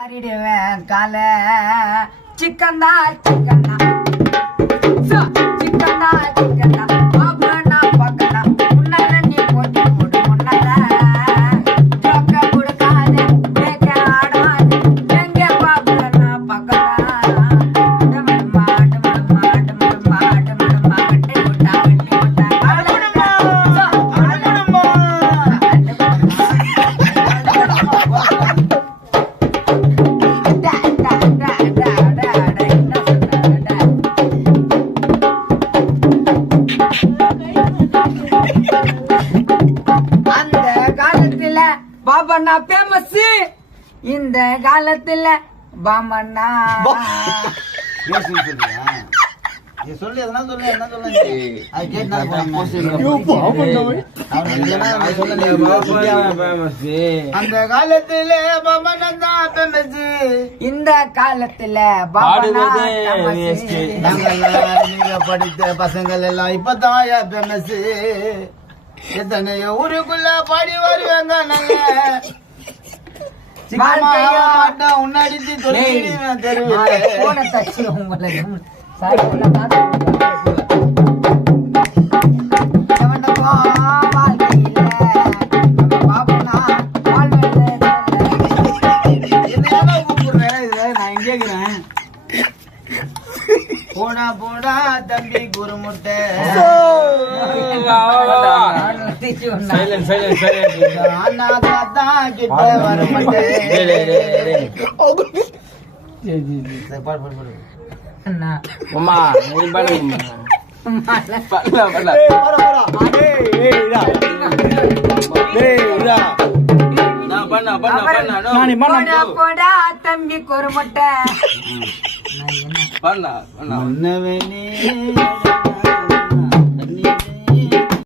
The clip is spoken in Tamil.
மாறிடுவேன் கால சிக்கந்தா சிக்கந்தா சிக்கந்தா சிக்கந்தா பாப்பனா பக்கனா முன்னால நீ போட்டு போடு முன்னால ஜோக்க கொடுக்காத கேட்க ஆடாது எங்க பாப்பனா பக்கனா மாட்டு மாட்டு மாட்டு மாட்டு மாட்டு விட்டா பாபண்ணா பேமஸ் இந்த காலத்துல பாமண்ணா சொல்லு எதனா சொல்லு என்ன சொல்ல அந்த காலத்துல பாமண்ணா பேமஸ் இந்த காலத்துல பாபண்ணா நீங்க படித்த பசங்கள் எல்லாம் இப்பதான் பேமஸ் எத்தனையோ ஊருக்குள்ள பாடி வருவாங்க நல்ல உன்னடிச்சு போன தச்சு உங்களுக்கு போடா போடா தம்பி குருமுட்டை கிட்ட வர போடா தம்பி குருமுட்டை பண்ண